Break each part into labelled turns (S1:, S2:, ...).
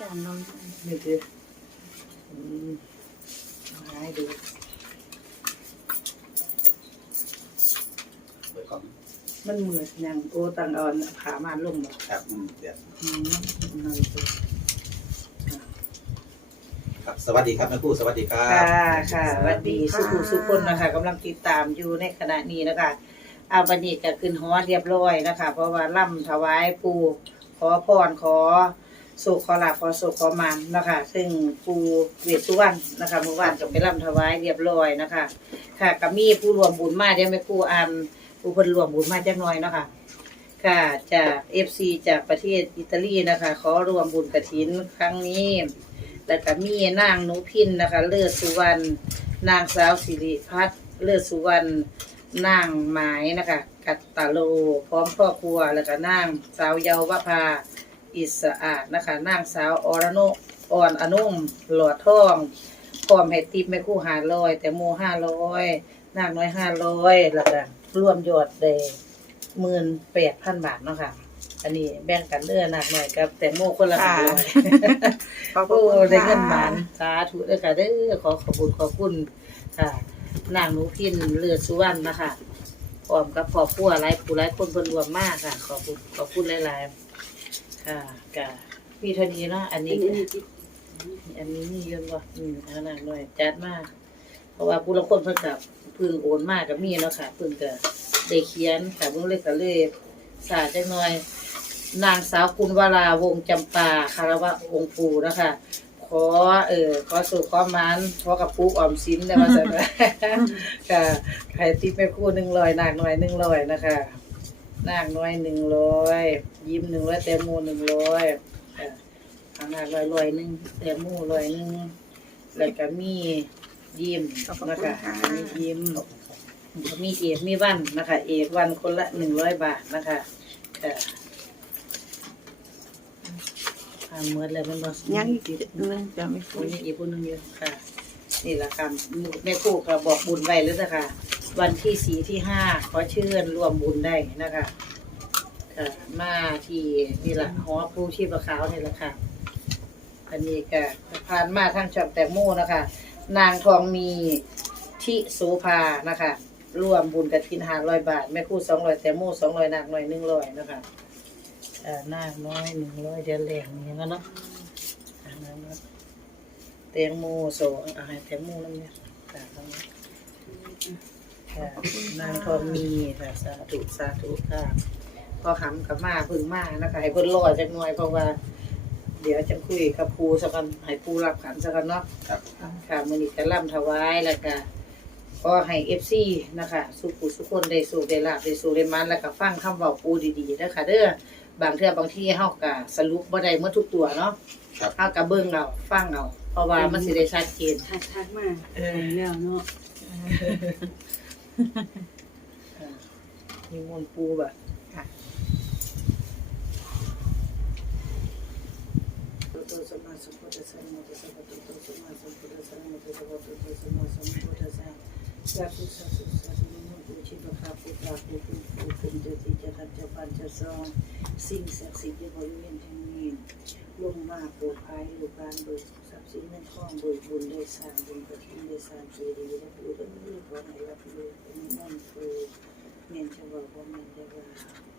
S1: จานน้อง
S2: นี่คืออืมเอาให้ดู
S3: เปิดกล่อง
S2: มันเหมือนอย่างโอตังเอาผามานลงบ่
S3: ครับอืมเดี๋ยว
S2: อืมนั่นสิ
S3: ครับ สวัสดีครับแม่ครู่สวัสดีครับ
S2: ค่ะค่ะสวัสดีสุขุสุคนนะคะกำลังติดตามอยู่ในขณะนี้นะคะเอาบันนี้ก็ขึ้นฮอเรียบร้อยนะคะ เพราะว่าล่ำถวายปูขอพรขอ สุขขอลาภขอสุขขอมันนะคะ ซึ่งปูเวสสุวรรณนะคะเมื่อวานก็ไปล่ำถวายเรียบร้อยนะคะ ค่ะก็มีผู้รวมบุญมาเดี๋ยวแม่ครูอ่านผู้เพิ่นรวมบุญมาจักหน่อยเนาะค่ะค่ะจาก FC จากประเทศอิตาลีนะคะ ขอรวมบุญกฐินครั้งนี้แล้วก็มีนางหนุพินนะคะ เลือดสุวรรณนางสาวสิริพัฒน์เลือดสุวรรณนางหมายนะคะ กัตตาโล พร้อมครอบครัวแล้วก็นางสาวเยาวภา อิสระอาดนะคะนางสาวอรโนอ่อนอนุ่มหลอดทองพร้อมให้ติปแม่คู่หาร้อยแต่โมห้าร้อยนางน้อยห้าร้อยแล้วก็รวมยอดได้หมื่นแปดพันบาทเนาะค่ะ อันนี้แบ่งกันเด้อหนักหน่อยกับ แต่โมคนละห้าร้อย
S1: ขอบ
S2: โอ้
S1: คุณ
S2: ได้เงิน
S1: ค่ะ
S2: บานสาธุเด้อค่ะเด้อขอขอบคุณขอบคุณค่ะ นางหนูพินเลือดสุวรรณนะคะพร้อมกับครอบครัวหลายผู้หลายคนเพิ่นรวมมากค่ะ ขอบคุณขอบคุณหลายๆ ค่ะกะมีเท่านี้เนาะอันนี้ก็อันนี้นี่ยนบ่อืมอันนั้นหน่อยจัดมาก เพราะว่าผู้ละคนเพิ่นกับเพึ่งโอนมากกับมีเนาะค่ะเพิ่งก็ได้เขียนค่ะเพิ่งเลยก็เลยสาจักหน่อย นางสาวกุลวราวงศ์จำปาคารวะองค์ปู่นะคะขอเออขอสู่ขอหมันขอกับปุกออมสินได้มาสั่นค่ะใครที่ไม่คู่หนึ่งร้อยนางน้อยหนึ่งร้อยนะคะนางน้อยหนึ่งร้อย ยิ้มหนึ่งร้อยแตงโมหนึ่งร้อยค่ะทางนางร้อยร้อยหนึ่งแตงโมร้อยหนึ่งแล้วก็มียิ้มนะคะอันนี้ยิ้มมีเอกมีวันนะคะ เอกวันคนละหนึ่งร้อยบาทนะคะค่ะอ่าเมื่อแล้วมันบ่
S1: ยังอีกนึงจะไม่
S2: โอ้
S1: คุ
S2: ย
S1: ย
S2: อีกคนหนึงอยู่ค่ะ นี่แหละค่ะแม่ครู่ก็บอกบุญไว้แล้วนะคะวันที่สี่ที่ห้าขอเชิญรวมบุญได้นะคะ มาที่นี่แหละหอผู้ชีพขาวนี่แหละค่ะอันนี้ก็ผ่านมาทางช่องแตงโมนะคะ นางทองมีทิโสภานะคะร่วมบุญกับทินหาร้อยบาท แม่คู่สองร้อยแตงโมสองร้อยนางหน่อยหนึ่งร้อยนะคะนางน้อยหนึ่งร้อยเดือนแรกนี่ก็เนาะอ่านั้นเนาะแตงโมสองอาหารแตงโมนั่นเนี่ยค่ะตรงนี้ค่ะนางทองมีค่ะสาธุสาธุค่ะ พอหำกับมาพึ่งมานะคะให้เพิ่นรอจักหน่อยเพราะว่า เดี๋ยวจะคุยกับครูสักกันให้ครูรับขันสักกันเนาะ
S3: ครับ
S2: ค่ะมื้อนี้ก็ล่ำถวายแล้วก็ก็ให้ FC นะคะสุขุสุขคนได้สู่ได้ลาบได้สู่ได้มันแล้วก็ฟังคำเว้าปูดีๆเด้อค่ะเด้อบางเทื่อบางที่เฮาก็สรุปบ่ได้หมดทุกตัวเนาะ
S3: ครับ
S2: เฮาก็เบิ่งเอาฟังเอาเพราะว่ามันสิได้ชัดเจน
S1: ทักทักมาเออ แล้วเนาะ
S2: มีมนต์ปูแบบค่ะ ตัวตัวสมมาสมพุทธัสสะนะโมตัสสะภะคะวะโตสมมาสมพุทธัสสะนะโมตัสสะภะคะวะโตสมมาสมพุทธัสสะสาธุสาธุสาธุนะโมอุชิตภาปุตตาปุตุปุตุเจติจะทัจจะปัญจะสองสิ่งศักดิ์สิทธิ์ที่บริเวณแห่งนี้ลงมาโปรดภัยลูกหลานเบิกทรัพย์สินเงินทองเบิกบุญได้สร้างบุญกระถิ่นได้สร้างเจดีย์และปูต้นนี้ขอให้รับรู้เป็นมนต์ปูเมียนจะบอกว่าเมียนได้ว่า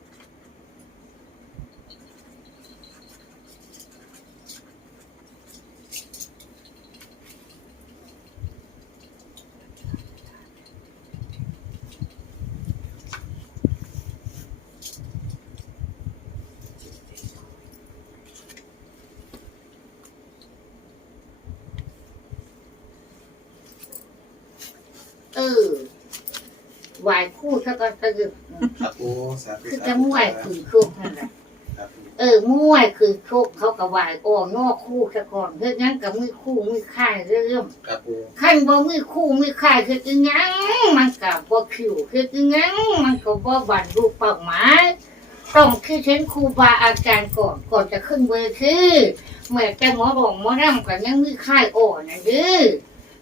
S2: ออไหวคู่ซะก่อนก็คือ
S3: ครับครูสาธุ
S2: คือ
S3: สา
S2: จะ
S3: ธุ
S2: มวยคือคุกนั่นแหละ
S3: ครับครู
S2: เออมวยคือคุกเขาก็ไหวอ้อมนอกคู่ซะก่อนเพื่องั้นกับมือคู่มือค่ายเริ่ม
S3: ครับครู
S2: ขั้นบ่มือคู่มือค่ายคือจังยังมันกับบ่คิวคือจังยังมันก็บ่บรรลุเป้าหมายต้องคือเช่นครูบาอาจารย์ก่อนก่อนจะขึ้นเวทีเมื่อแต่หมอบอกหมอรำก็ยังมือค่ายอ่อนนะเด้อ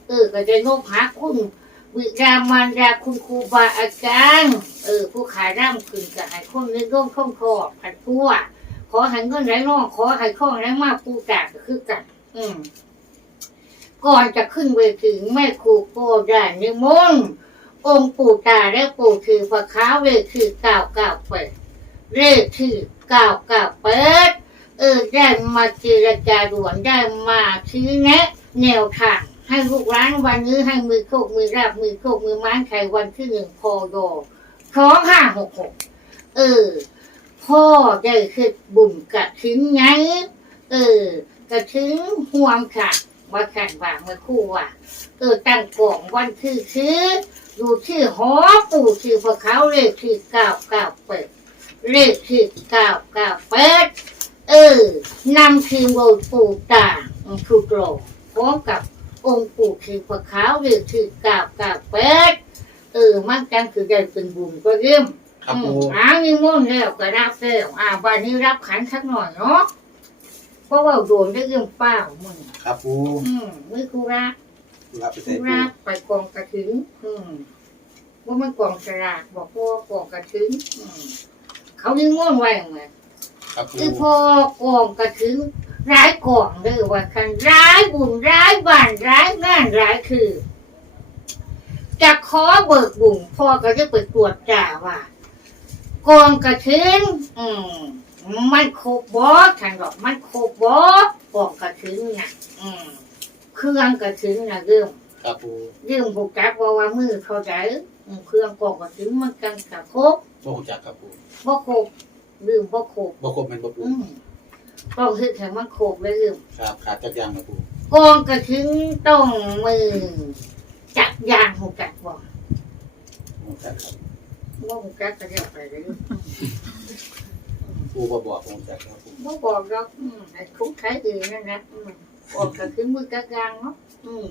S2: เออก็จะโนกหาคุณ วิรามารดาคุณครูบาอาจารย์เออ ผู้ขายร่ำขึ้นกับให้คนในร่มท่องคอผัดทั่ว
S4: ขอให้เงินไหลนองขอให้ข้องไหลมากปูกาก็คือกัน อืมก่อนจะขึ้นเวทีแม่ครูโปรดานิมนต์องค์ปู่ตาและปู่คือพระค้าวเลขคือเก้าเก้าแปดเลขคือเก้าเก้าแปดเออได้มาเจรจาด่วนได้มาชี้แนะ แนวทาง ให้ลูกร้านวันนี้ให้มือโคกมือราบมือโคกมือไม้ไขวันที่หนึ่งพอโดสองห้าหกหกเออ พ่อได้คือบุ่มกระทิ้งไงเออกระทิ้งห่วงค่ะว่าขันว่าเมื่อคู่ว่าเออตั้งกล่องวันที่ซื้ออยู่ที่หอปู่ที่พวกเขาเลขที่เก้าเก้าแปดเลขที่เก้าเก้าแปดเออนำทีมโดยปู่ตาคุโตรพร้อมกับ องค์ปู่ที่พวกเขาเลขที่เก้าเก้าแปดเออมันจังคือได้เป็นบุญก็เริ่ม
S3: ครับปู
S4: อ่านี่ม่วนแล้วก็รับแล้วอ่าวันนี้รับขันสักหน่อยเนาะเพราะว่าโดนได้เรื่องเป้ามึง
S3: ครับปู
S4: อืมมือกูรัก
S3: รับไป
S4: กู
S3: ใส่ปู
S4: รักไปกองกระถิ่นอืมว่ามันกองสลากบอกว่ากองกระถิ่นอืมเขานี่ม่วนไว้ไง
S3: ครับปู
S4: คือพอกองกระถิ่น ร้ายกองเลยว่าคันร้ายบุญร้ายบ้านร้ายงานร้ายคือ จะขอเบิกบุญพ่อก็จะไปตรวจจ่าว่ากองกระถินอืมมันครบบอท่านบอกมันครบบอกองกระถินน่ะ อืมเครื่องกระถินน่ะเรื่อง
S3: ครับปู
S4: เรื่องบุกจักว่าว่ามือเขาใจอืมเครื่องกองกระถินมันกันกระครบ
S3: โอ้จักครับปู
S4: บ่ครบลืมบ่ครบ
S3: บ่ครบแม่นบ่ปู
S4: อืมต้องคือแค่มันครบเลยลืม
S3: ครับขาดจักอยางนะปู
S4: กองกระถินต้องมือ จักยางหูจักบอก
S3: โอ้จักครับ
S4: ว่าหูจักก็เรียกไปเลย
S3: ปูบ่บอกโอ้จักครับปู
S4: บ่บอกหรอกอืมไอ้คุกใช้อื่นนั่นนะอืมบอกก็คือมือกะกลางเนาะอืม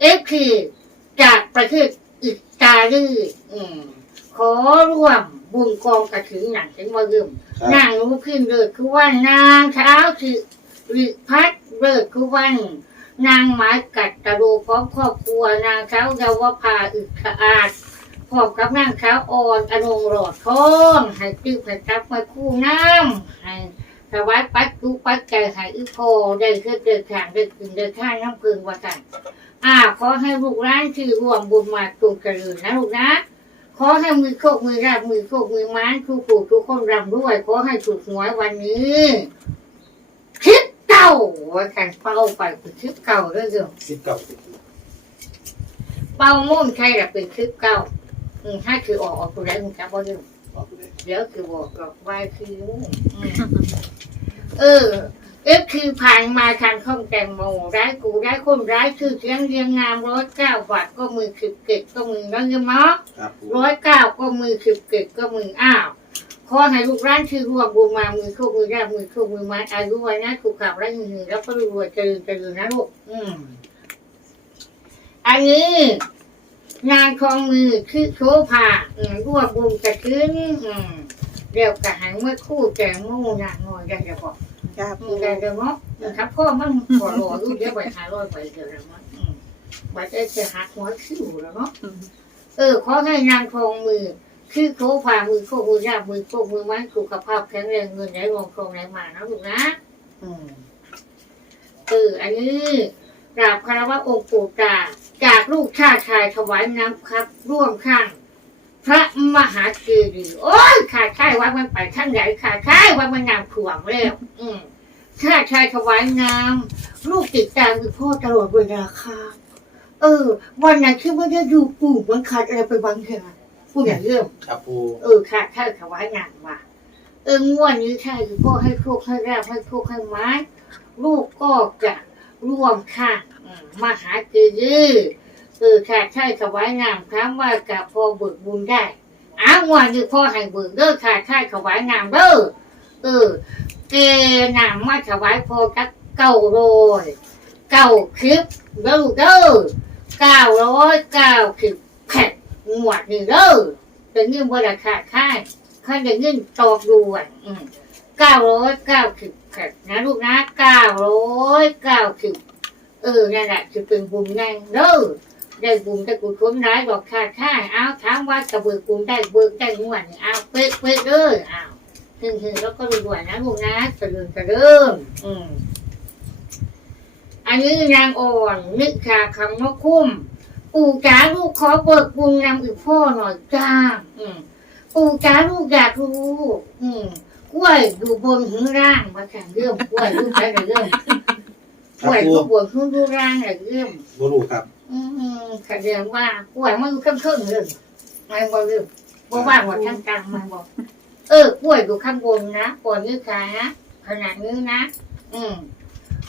S4: เอฟคือจากประเทศอิตาลีอืม ขอร่วมบุญกองกระถิ่นหนังถึงมาเริ่ม
S3: ครับ
S4: นางรู้ขึ้นเลยคือว่านางเท้าคือริพัดเลิกคือวัน นางหมายกัดตะโลพร้อมครอบครัวนางเท้าเยาวภาอึกสะอาดพร้อมกับนางเท้าอ่อนอนงหลอดทองให้ตื้อให้ตับมาคู่น้ำให้ถวายปัดกุปัดใจให้อึโพได้เคือเดินทางได้กินได้ท่าน้ำพึงว่ากันอ่าขอให้ลูกร้านที่รวมบุญมาตุงกระลือนะลูกนะ ขอให้มือโคกมือราบมือโคกมือม้านทุกผู้ทุกคนรำด้วยขอให้ถูกหวยวันนี้คิดเก่าว่าการเป้าไปเป็นคิดเก่าเรื่องเดียว
S3: สิบเก้า
S4: เป้ามุ่นใครละเป็นคิดเก่าอืมถ้าคือออกออกตัวแรกมึงจะบอกเรื่อง
S3: บอกเลย
S4: เดี๋ยวคือบอกกับวายคือมุ่งอืมเออ เอฟคือผ่านมาทางข้องแตงโมร้ายกูร้ายคนร้ายคือเสียงเรียงงามร้อยเก้าบาทก็มือสิบเก็ดก็มือน้องเงินเนาะ
S3: ครับปู
S4: ร้อยเก้าก็มือสิบเก็ดก็มืออ้าวขอให้ลูกร้านชื่อรวมบูมามือคู่มือแรกมือคู่มือไม้อายุไว้นะถูกขับไร้เงินแล้วก็รวยเจริญเจริญนะลูกอืมอันนี้งานของมือคือโชภาอืมรวบบุญกระชื้นอืมเรียวกระหังเมื่อคู่แจงมู่นางนอยได้จะบอก
S1: ครับ
S4: อืมได้จะเนาะครับพ่อมันขอรอลูกเดี๋ยวไปหาร้อยไปเดี๋ยวแล้วมั้งอืมไปได้จะหักหัวคิ้วแล้วเนาะเออขอให้นางทองมือ คือโคผ่ามือโคมือยาบมือโคมือไม้สุขภาพแข็งแรงเงินไหลรองคงไหลมานะลูกนะอืมเอออันนี้กราบคารวะองค์ปู่ตาจากลูกชาติชายถวายน้ำครับ ร่วมข้าง พระมหาเจดีย์โอ้ยขาดใช่ว่ามันไปข้างไหนขาดใช่ว่ามันน้ำถ่วงแล้วอืมชาติชายถวายน้ำลูกติดตามคือพ่อตลอดเวลาค่ะ เออ วันไหนที่ไม่ได้ดูปู่มันขาดอะไรไปบางอย่างปู่อย่างเรื่อง
S3: ครับปู
S4: เออขาดข้าถวายงานว่าเอองวดนี้ใช่คือพ่อให้โชคให้ราบให้โชคให้ไม้ ลูกก็จะร่วมข้างอืมมาหาเจดีย์ เออขาดใช่ถวายงานถามว่ากับพอเบิกบุญได้อ้าวงวดนี้พ่อให้เบิกเด้อขาดใช่ถวายงานเด้อเออเกนามมาถวายพอจักเก้าโรยเก้าคลิปเด้อเด้อเก้าร้อยเก้าสิบแผ่นหมวดนี่เด้อเป็นเงินบริขาดค่ายค่าเป็นเงินตอกด่วนเก้าร้อยเก้าสิบแผ่นนะลูกนะเก้าร้อยเก้าสิบเออนั่นแหละจะเป็นบุญแน่เด้อ ได้บุญได้กุศลร้ายบอกขาดค่ายเอาถามว่าจะเบิกบุญได้เบิกได้งวดนี่เอาเป๊ะเป๊ะเด้อเอาถึงถึงแล้วก็รวยๆนะลูกนะเจริญเจริญอืมอันนี้นางอ่อนนึกชาคำนกคุ้มปู่จ๋าลูกขอเบิกบุญนำอีกพ่อหน่อยจ้าอืมปู่จ๋าลูกอยากรู้อืมกล้วยอยู่บนหื้อร่างมาแข่งเรื่องกล้วยลูกใช้แต่เรื่อง
S3: ค
S4: ก
S3: รับ
S4: ล้วย
S3: ปู
S4: อยู่บนหื้อรูร่างแต่เรื่อง
S3: บรูครับ
S4: อืมแสดงว่ากล้วยมันอยู่ข้างข้างๆเลยไม่บอกเรื่องบอกว่าว่าข้างกลางมันบอก เออกล้วยอยู่ข้างบนนะก่อนนี้ขานะขนาดนี้นะอืม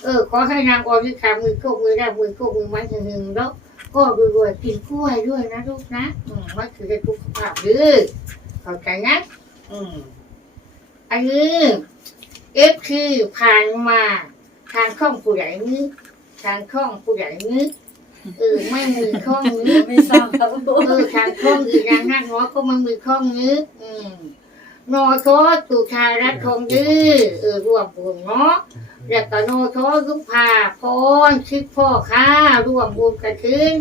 S4: เออขอให้นางออนิคามือโคกมือได้มือโคกมือไม้หนึ่งๆแล้วก็รวยๆกินกล้วยด้วยนะลูกนะอืมมันคือได้ทุกภาพดื้อเข้าใจนะอืมอันนี้เอฟคือผ่านมาทางช่องผู้ใหญ่นี้ทางช่องผู้ใหญ่นี้ เออไม่มีช่องนี้
S1: ไม่ทราบครับปู
S4: เออทางช่องอื่นอย่างนั้นเนาะก็มันมีช่องนี้อืมนอโทตุชารัตทองดื้อเออรวมบุญเนาะแล้วก็โนโทยุพาพรชิดพ่อค้ารวมบุญกระถิน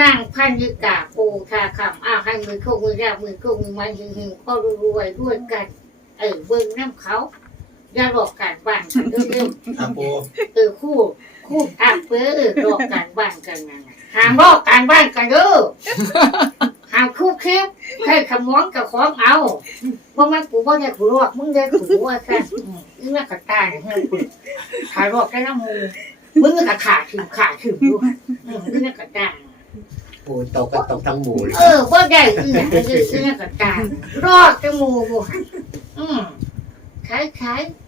S4: นั่งพันยิกาปูชาคำอ้าวให้มือโคกมือราบมือโคกมือไม้หึงหึงก็รวยด้วยกัน เออเบิ่งน้ำเขาอย่าหลอกการบ้านกันเด้อเออคู่ คู่อักเพื่อเออหลอกการบ้านกันนะห้ามหลอกการบ้านกันเด้อห้ามคู่คลิปแค่ขมอนกับของเอาเพราะมันกูว่าอยากกูหลอกมึงได้กูว่าแค่อืมนี่กระตายเนี่ยให้กูขาหลอกแค่น้ำมูมึงก็ขาดถึงขาดถึงด้วยอืมนี่กระตาย
S5: ปูตกก็ตกทั้งหมู่เลย
S4: เออว่าได้อีหยังก็คือซื้อกับการรอดจมูกบ่หันอืมขายขายข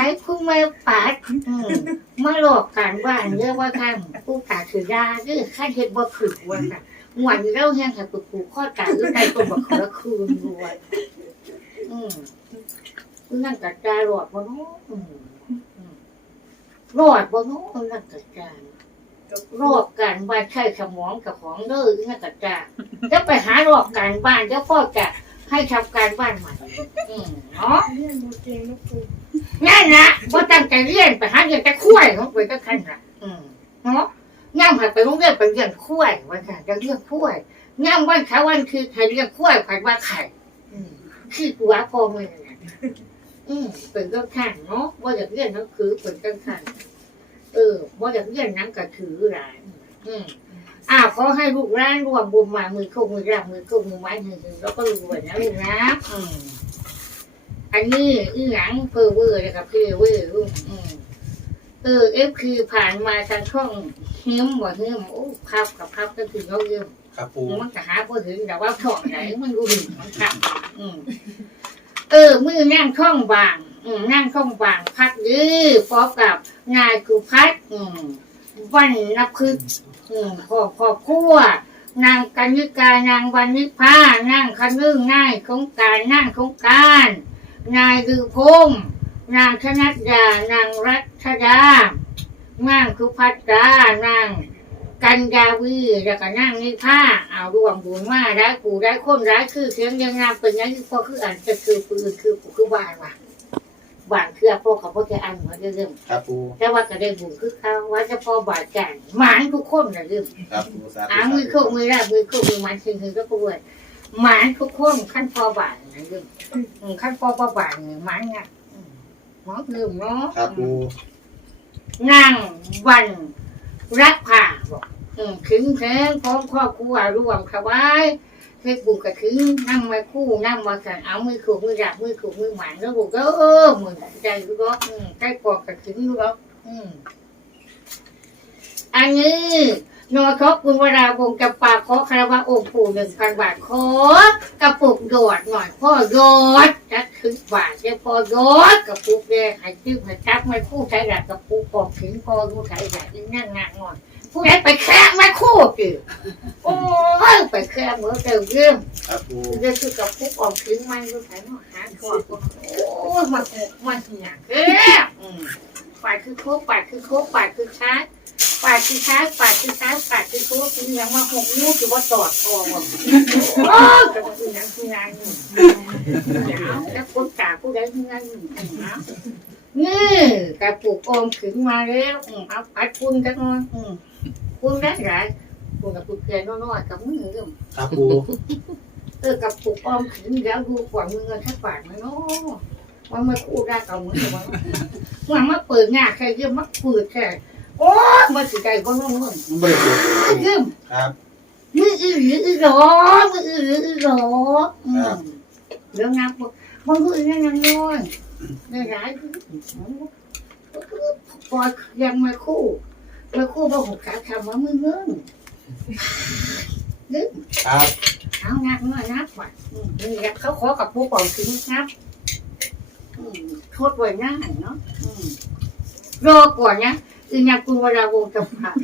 S4: ายผู้ไม่ปัดอืมมาหลอกกันว่าเรียกว่าท่านผู้ตาถือยาคือข้าเฮ็ดบ่คือว่าค่ะหวนเราแห้งค่ะปกูข้อตาหรือใครตัวบ่ขอคืนด้วยอืมคุณนั่งกัดการอดบ่เนาะอืมอืมรอดบ่เนาะคุณนั่งกัดการรอบการบ้านใช้สมองกับของเลิกนี่กระจาจะไปหารอบการบ้านแล้วพ่อจะให้ทำการบ้านใหม่อืมเนาะ นั่นนะว่าตั้งใจเรียนไปหาเรียนแต่คุ้ยของไปก็ขั้นละอืมเนาะย่ำผัดไปโรงเรียนไปเรียนคุ้ยวันค่ะจะเรียนคุ้ยย่ำวันเช้าวันคือใครเรียนคุ้ยผัดว่าไข่อืมคือตัวพ่อมือนะอืมเป็นก็ขั้นเนาะว่าอยากเรียนหนังคือเป็นก็ขั้นเออว่าอยากเรียนหนังกระถือหลานอืมอ่าขอให้ลูกร้านรวมบุญมามือโคกมือรับมือโคกมือไม้หนึ่งแล้วก็รวยนะลูกนะอืม อันนี้อีหยังเพอเวอร์เลยครับเพอเวอร์ลูกอืมเออเอฟคือผ่านมาทางช่องเฮี้ยมบ่เฮี้ยมโอ้พับกับพับก็คือเขาเยี่ยม
S3: ครับปู
S4: มันจะหาพอถึงแต่ว่าช่องไหนมันรู้ถึงมันขับอืมเออมือนั่งช่องบาง อืมนั่งช่องบางพักยื้อพร้อมกับนายคือพัดอืมวันนับคืออืมพ่อพ่อครัวนางกัญญิกานางวันนิพานั่งคนึงนายสงกรารนั่งสงกราร นายดือพงษ์นางชนัดยานางรัชดานางคือพัดดานางกันยาวีแล้วก็นั่งนี่ผ้าเอารวมบุญมาได้กูได้คนได้คือเสียงยังงามเป็นอยังที่พ่อคืออ่านจะคือปืนคือคือบ้านว่ะบ้านคือพ่อเขาพ่อจะอ่านหัวเรื่อง
S3: ครับปู
S4: แต่ว่าก็ได้บุญคือเขาว่าจะพ่อบาดกันหมานทุกคนนะเรื่อง
S3: ครับปูสาธุ
S4: อ่ามือโคกมือแรกมือโคกมือมันคือคือก็ป่วย หมานทุกคนขั้นพ่อบาดนะเรื่องอืมขั้นพ่อพ่อบาดเนี่ยหมานไงอืมหมอลืมเนาะ
S3: ครับปู
S4: นั่งวันรักผ่าบอกอืมถึงแท้งพร้อมครอบครัวรวมถวายเฮ็ดบุญกระถึงนั่งมาคู่นั่งมากันเอามือขู่มือดับมือขู่มือหมันแล้วบุกก็เออมือใจรู้ก็อืมใกล้กอกกระถึงรู้ก็อืมอันนี้ นอทบคุณวราวงศ์จะปากขอคารวะองค์ปู่หนึ่งพันบาทขอกระปุกโดดหน่อยพ่อโดดจะถึงบาทจะพอโดดกระปุกแดงให้ตื้อให้จับไม่คู่ใช้หลักกระปุกปอกถึงพอรู้ใช้หลักอีนั่งงานหน่อยผู้ใดไปแค่ไม่คู่จืโอ้ยไปแค่เมื่อเติมเรื่อง
S3: ครับปู
S4: เรื่องคือกับปุ๊กออกถึงมันรู้ใช้หน่อยหาขวบโอ้ยมาหกมาเหี่ยเอ้อืมปาดคือโคกปาดคือโคกปาดคือช้า ปาดคือช้าปาดคือช้าปาดคือโคกคือยังมาหกนิ้วคือว่าตอดคอหมดโอ้ยแต่ว่าคือยังคืองานอยู่เดี๋ยวแล้วคนกาผู้ใดคืองานอยู่นะนี่กระปุกอมขึ้นมาแล้วอืมเอาปัดคุณกันหน่อยอืมคุณได้หลายคุณกับคุณเกลียนน้อยๆกับมือเรื่อง
S3: ครับปู
S4: เออกับปลูกออมขืนแล้วดูกว่ามือเงินทักบาทไหมเนาะว่ามาคู่ได้กับมือว่าว่ามาเปิดงานใครเยี่ยมมาเปิดแค่ โอ้มาสิใจก็น้องมึง
S3: มันบริสุทธิ์
S4: ยี่ยม
S3: ครับ
S4: มืออือหรืออือหรอมืออือหรืออือหรออืมเรื่องนับมันมืออือนั่นนั่นน้อยได้ร้ายปล่อยยังมาคู่มาคู่บอกหกขาคำว่ามือเงิน
S3: ครับ
S4: เอานักน้อยนักว่ะอืมนี่แหละเขาขอกับผู้ปองถึงนับอืมโทษไว้ง่ายเนาะอืมรอก่อนนะ อึนักกุลวราวงศ์จะผ่าน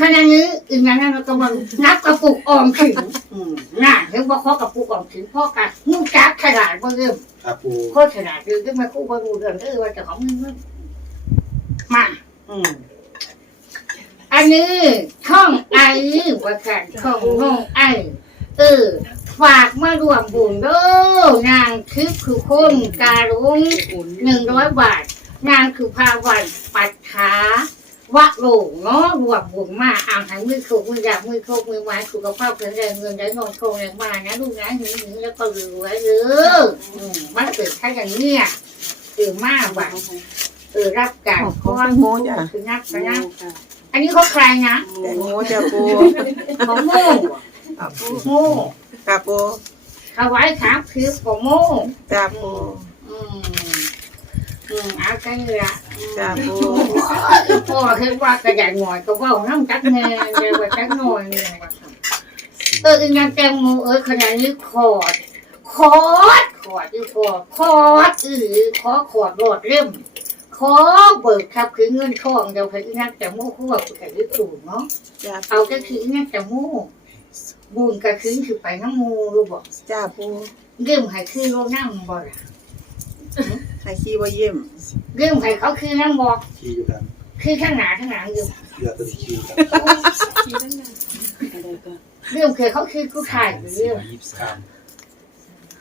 S4: ขณะนี้อึนักนั้นเรากำลังนับกระปุกออมถึงอืมน่าเห็นว่าขอกระปุกออมถึงพ่อกันมึงจับขนาดบ่เริ่ม
S3: ครับปู
S4: โคตรขนาดเริ่มขึ้นมาคู่บ่รู้เรื่องเออว่าเจะของมึงมึงมาอืมอันนี้ช่องไอว่าค่ะช่องน้องไอเออฝากมารวมบุญเด้อนางคือคือคนการุงหนึ่งร้อยบาท นางคือพาวันปัดขา วะโลงเนาะรวมบุญมาอ่างหันมือโคกมืออยากมือโคกมือไม้สุขภาพแข็งแรงเงินได้นอนโคงแรงมานะลูกนะหึงหึงแล้วก็รวยเอออืมมันเกิดแค่อย่างเนี้ยคือมากว่ะเออรับการ
S1: ของแตงโมจ้ะ
S4: คือนักนะ อันนี้เขาใครนะ
S1: แตงโมจ้ะปู
S4: ของโม่
S1: ครับปู
S4: โม่
S1: ครับปู
S4: ถวายขาคือของโม่
S1: จ้ะปู
S4: อืม อืมเอากันเลยละ
S1: จ้ะปู
S4: พ่อคือว่ากระดาษหน่อยก็เว่าน้ำจักแน่เดี๋ยวว่าจักหน่อยเนี่ยว่าเอออีนางแตงโมเออขนาดนี้ขอดขอดขอดอีขอดขอดอือขอขอดโดดเล่มขอเบิกครับคือเงินทองเดี๋ยวคืออีนางแตงโมคือว่าคือยึดถูกเนาะ
S1: จ้ะ
S4: เอาก็คืออีนางแตงโมบุญก็คือคือไปน้ำมูรู้บอก
S1: จ้ะปู
S4: เรื่องให้คือโรนั่งบ่ล่ะ
S1: ให้ขี้บ่เยี่ยม
S4: เรื่องให้เขาคือนั่งบ่
S3: ขี่อยู่กัน
S4: คือข้างหน้าข้างหลังอยู่
S3: เรือตัวนี้ขี่กัน
S4: เรื่องคือเขาคือผู้ชายเรื่อง
S3: ครับ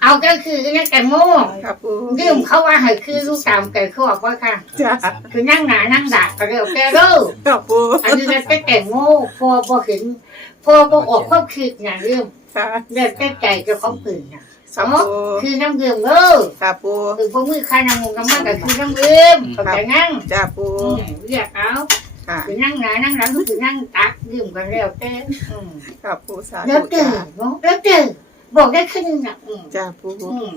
S4: เอาก็คือนั่งแต่โม่
S1: ครับปู
S4: เรื่องเขาว่าให้คือลูกตามไก่เขาบอกว่าค่ะ
S1: จ้ะ
S4: คือนั่งหนานั่งด่าก็เร็วแกเร็ว
S1: ครับปู
S4: อันนี้นั่นแต่แต่โม่พอพอเห็นพอพอออกความคิดอย่างเรื่อง
S1: ค่ะ
S4: เรื่องแต่ใจเจะของปืนน่ะ
S1: ครับ
S4: เนาะ
S1: ปู
S4: คือน้ำเรื่องเด้อ
S1: ครับปู
S4: คือพวกมือใครน้ำมูกน้ำมันก็คือน้ำเรื่มเข้าใจงั้ง
S1: จ้ะปู
S4: อืมเรียกเอา
S1: ค่ะ
S4: คือนั่งหนานั่งหลังคือนั่งตักดื่มกันแล้วแต่อืม
S1: ครับปูสา
S4: แล้ว
S1: ธุ
S4: เจ
S1: จ้ะ
S4: อเนาะแล้วเจอบอกได้แค่นี้นะอืม
S1: จ้ะปู
S4: อืม